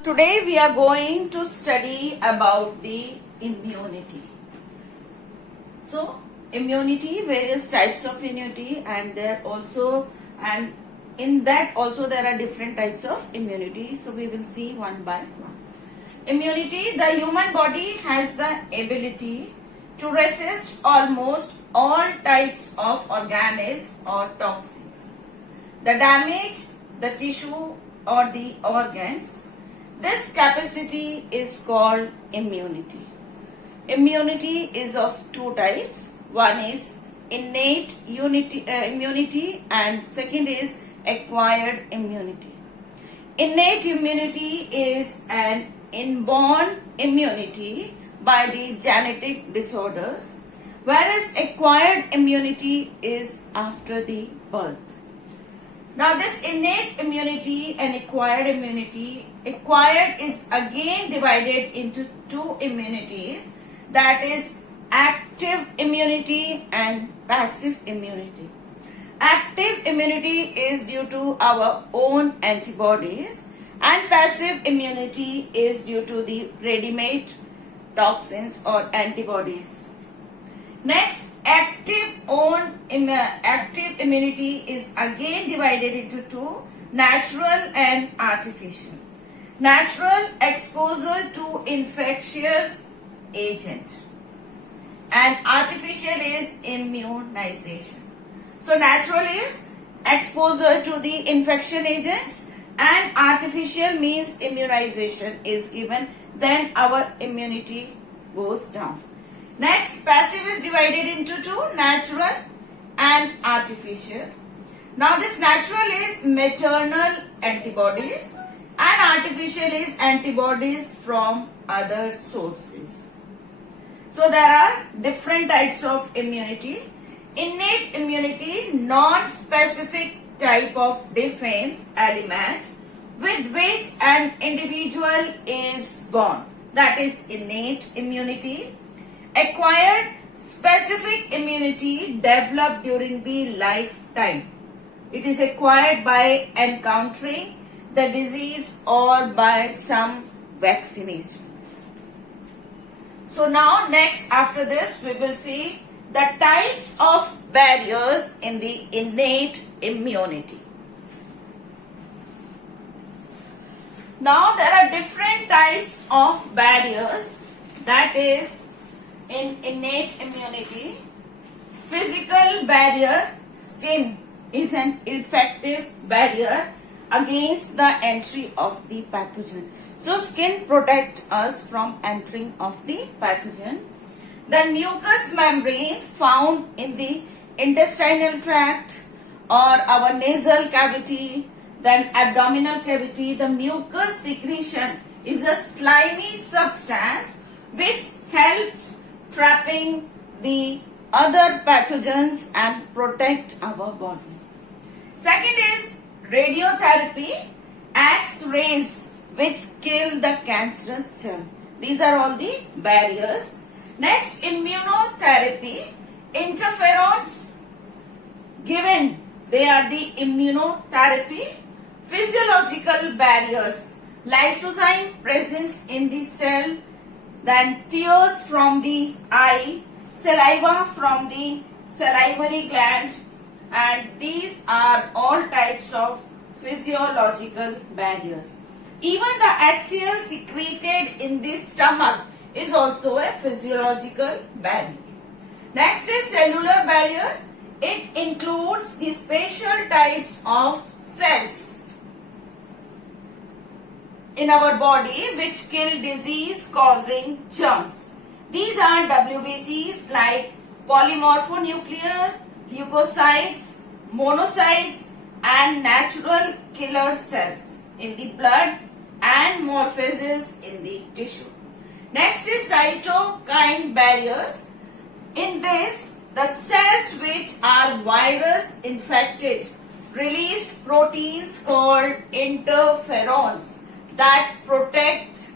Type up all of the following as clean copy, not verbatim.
Today we are going to study about the immunity. So immunity, various types of immunity, and in that also there are different types of immunity. So we will see one by one. Immunity, the human body has the ability to resist almost all types of organisms or toxins. The damage the tissue or the organs. This capacity is called immunity. Immunity is of two types. One is innate immunity and second is acquired immunity. Innate immunity is an inborn immunity by the genetic disorders, whereas acquired immunity is after the birth. Now this innate immunity and acquired immunity, acquired is again divided into two immunities, that is active immunity and passive immunity. Active immunity is due to our own antibodies and passive immunity is due to the ready-made toxins or antibodies. Next, active immunity is again divided into two, natural and artificial. Natural, exposure to infectious agent, and artificial is immunization. So natural is exposure to the infection agents and artificial means immunization is given, then our immunity goes down. Next, passive is divided into two, natural and artificial. Now this natural is maternal antibodies and artificial is antibodies from other sources. So there are different types of immunity. Innate immunity, non-specific type of defense element with which an individual is born. That is innate immunity. Acquired, specific immunity developed during the lifetime. It is acquired by encountering the disease or by some vaccinations. So now next after this we will see the types of barriers in the innate immunity. Now there are different types of barriers, that is in innate immunity. Physical barrier, skin is an effective barrier against the entry of the pathogen. So skin protects us from entering of the pathogen. Then mucous membrane found in the intestinal tract or our nasal cavity, then abdominal cavity. The mucus secretion is a slimy substance which helps trapping the other pathogens and protect our body. Second is radiotherapy, X-rays which kill the cancerous cell. These are all the barriers. Next, immunotherapy, interferons given, they are the immunotherapy. Physiological barriers, lysozyme present in the cell, then tears from the eye, saliva from the salivary gland, and these are all types of physiological barriers. Even the HCl secreted in the stomach is also a physiological barrier. Next is cellular barrier. It includes the special types of cells in our body which kill disease causing germs. These are WBCs like polymorphonuclear, leukocytes, monocytes and natural killer cells in the blood and morphages in the tissue. Next is cytokine barriers. In this, the cells which are virus infected release proteins called interferons that protect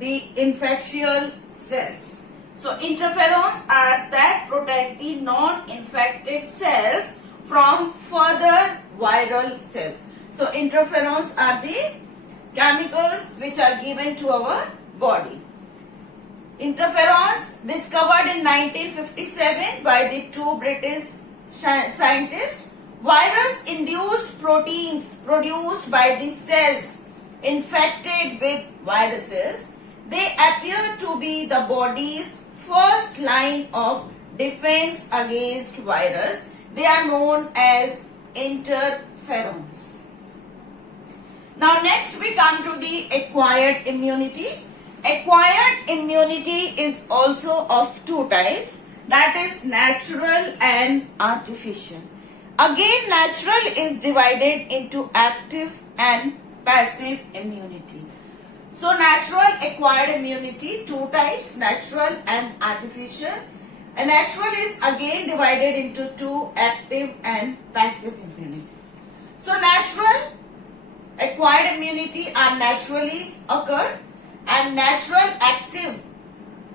the infectious cells. So interferons are that protect the non-infected cells from further viral cells. So interferons are the chemicals which are given to our body. Interferons discovered in 1957 by the two British scientists. Virus-induced proteins produced by the cells infected with viruses. They appear to be the body's first line of defense against virus. They are known as interferons. Now next we come to the acquired immunity. Acquired immunity is also of two types, that is natural and artificial. Again, natural is divided into active and passive immunity. So natural acquired immunity, two types, natural and artificial. And natural is again divided into two, active and passive immunity. So natural acquired immunity are naturally occur, and natural active,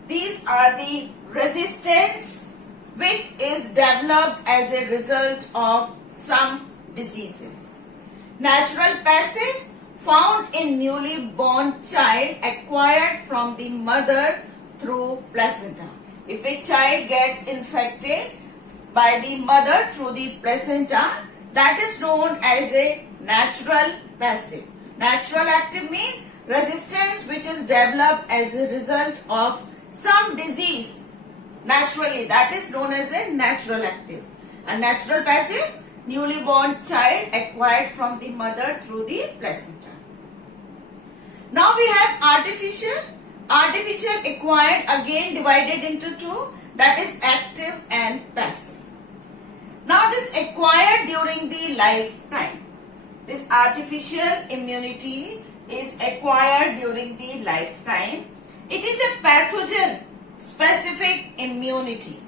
these are the resistance which is developed as a result of some diseases. Natural passive, found in newly born child acquired from the mother through placenta. If a child gets infected by the mother through the placenta, that is known as a natural passive. Natural active means resistance which is developed as a result of some disease naturally, that is known as a natural active. And natural passive, newly born child acquired from the mother through the placenta. Now we have artificial. Artificial acquired again divided into two, that is active and passive. Now this acquired during the lifetime. This artificial immunity is acquired during the lifetime. It is a pathogen specific immunity.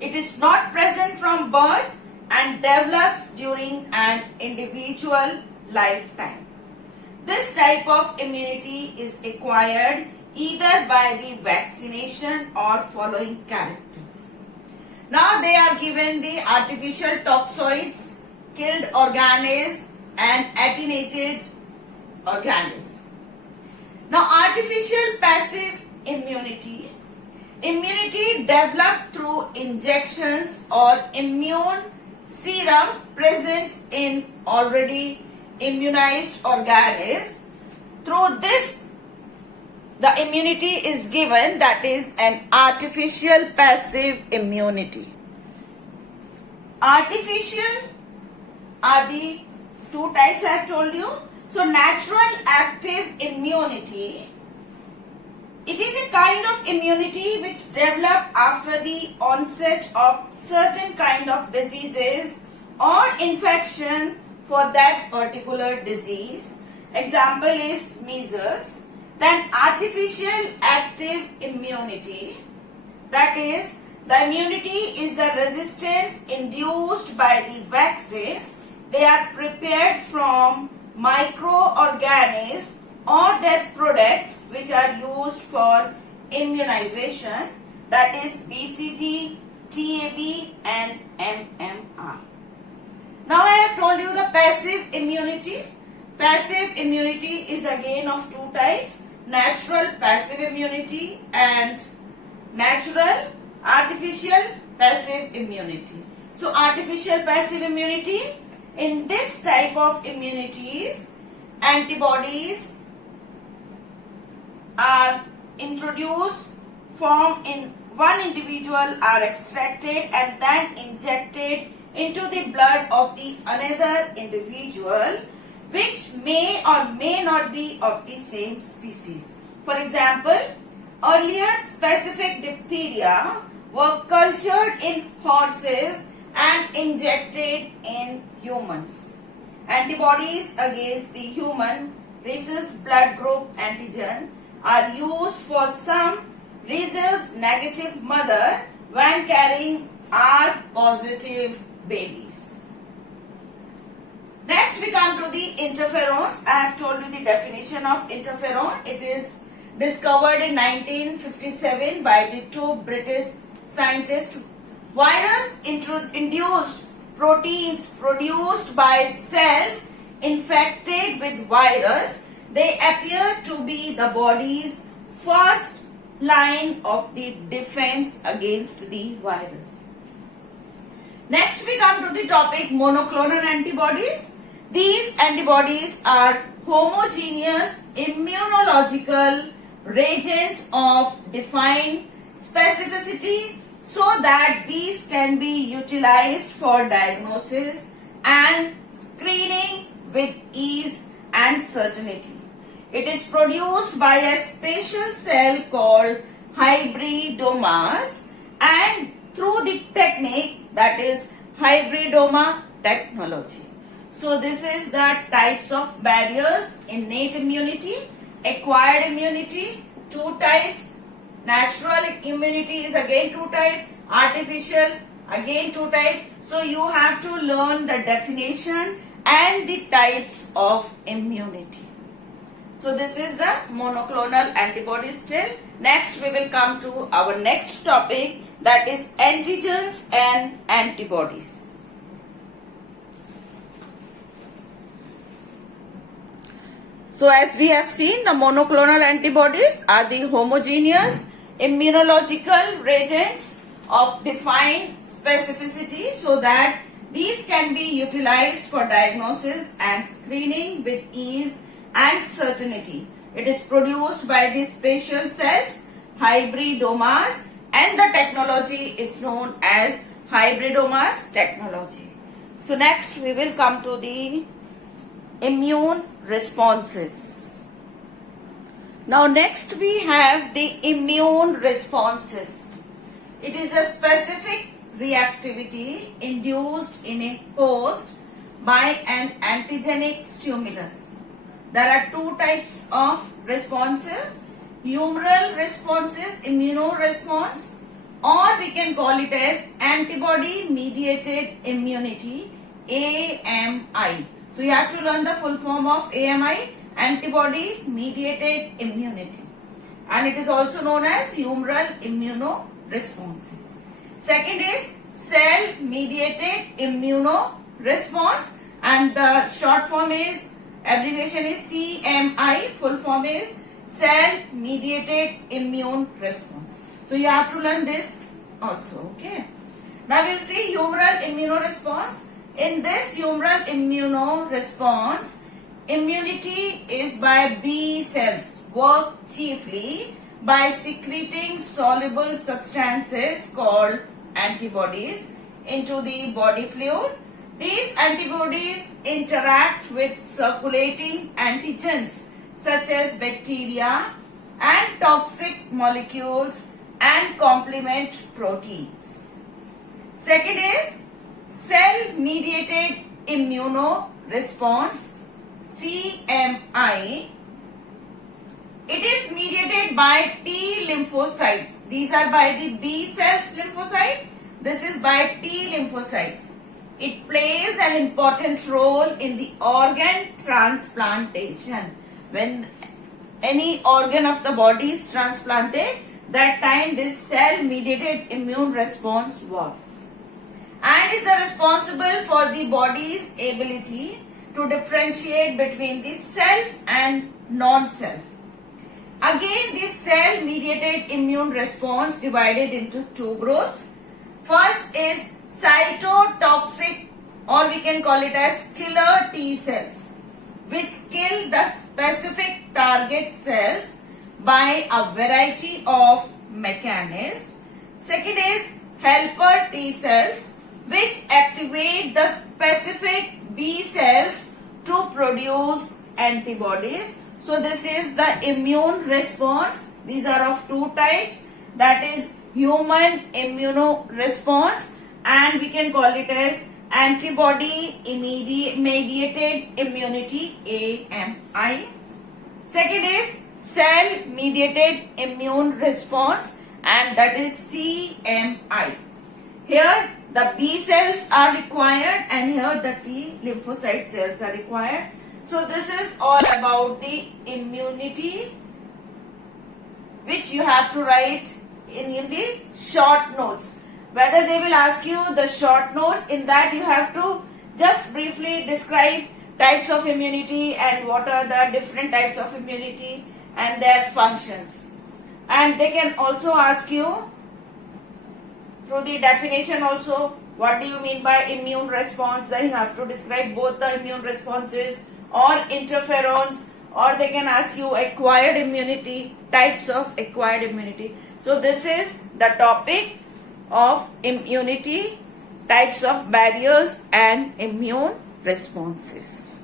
It is not present from birth and develops during an individual lifetime. This type of immunity is acquired either by the vaccination or following characters. Now they are given the artificial toxoids, killed organisms and attenuated organisms. Now artificial passive immunity. Immunity developed through injections or immune serum present in already immunized organisms. Through this, the immunity is given, that is an artificial passive immunity. Artificial are the two types I have told you. So natural active immunity, it is a kind of immunity which develop after the onset of certain kind of diseases or infection for that particular disease. Example is measles. Then artificial active immunity, that is the immunity is the resistance induced by the vaccines. They are prepared from microorganisms or their products which are used for immunization, that is BCG, TAB and MMR. Now I have told you the passive immunity. Passive immunity is again of two types, natural passive immunity and natural artificial passive immunity. So artificial passive immunity, in this type of immunities, antibodies are introduced, formed in one individual, are extracted and then injected into the blood of the another individual, which may or may not be of the same species. For example, earlier specific diphtheria were cultured in horses and injected in humans. Antibodies against the human rhesus blood group antigen are used for some rhesus negative mother when carrying R positive babies. Next we come to the interferons. I have told you the definition of interferon. It is discovered in 1957 by the two British scientists. Virus induced proteins produced by cells infected with virus. They appear to be the body's first line of the defense against the virus. Next we come to the topic monoclonal antibodies. These antibodies are homogeneous immunological reagents of defined specificity so that these can be utilized for diagnosis and screening with ease and certainty. It is produced by a special cell called hybridomas and through the technique that is hybridoma technology. So this is the types of barriers: innate immunity, acquired immunity, two types. Natural immunity is again two type, artificial again two type. So you have to learn the definition and the types of immunity. So this is the monoclonal antibodies still. Next we will come to our next topic, that is antigens and antibodies. So as we have seen, the monoclonal antibodies are the homogeneous immunological reagents of defined specificity so that these can be utilized for diagnosis and screening with ease and certainty. It is produced by the special cells, hybridomas, and the technology is known as hybridomas technology. So next we will come to the immune responses. Now next we have the immune responses. It is a specific reactivity induced in a host by an antigenic stimulus. There are two types of responses: humoral responses, immunoresponse, or we can call it as antibody mediated immunity, AMI. So you have to learn the full form of AMI, antibody mediated immunity, and it is also known as humoral immunoresponses. Second is cell mediated immunoresponse, and the short form is, abbreviation is CMI, full form is cell mediated immune response. So you have to learn this also, okay. Now we will see humoral immunoresponse. In this humoral immunoresponse, immunity is by B cells, work chiefly by secreting soluble substances called antibodies into the body fluid. These antibodies interact with circulating antigens such as bacteria and toxic molecules and complement proteins. Second is cell mediated immunoresponse, CMI. It is mediated by T lymphocytes. These are by the B cells lymphocyte. This is by T lymphocytes. It plays an important role in the organ transplantation. When any organ of the body is transplanted, that time this cell mediated immune response works and is responsible for the body's ability to differentiate between the self and non-self. Again, this cell mediated immune response divided into two groups. First is cytotoxic, or we can call it as killer T cells, which kill the specific target cells by a variety of mechanisms. Second is helper T cells, which activate the specific B cells to produce antibodies. So this is the immune response. These are of two types, that is human immunoresponse, and we can call it as antibody mediated immunity, AMI. Second is cell mediated immune response, and that is CMI. Here the B cells are required and here the T lymphocyte cells are required. So this is all about the immunity, which you have to write in the short notes. Whether they will ask you the short notes, in that you have to just briefly describe types of immunity and what are the different types of immunity and their functions. And they can also ask you through the definition also, what do you mean by immune response? Then you have to describe both the immune responses or interferons, or they can ask you acquired immunity, types of acquired immunity. So this is the topic of immunity, types of barriers and immune responses.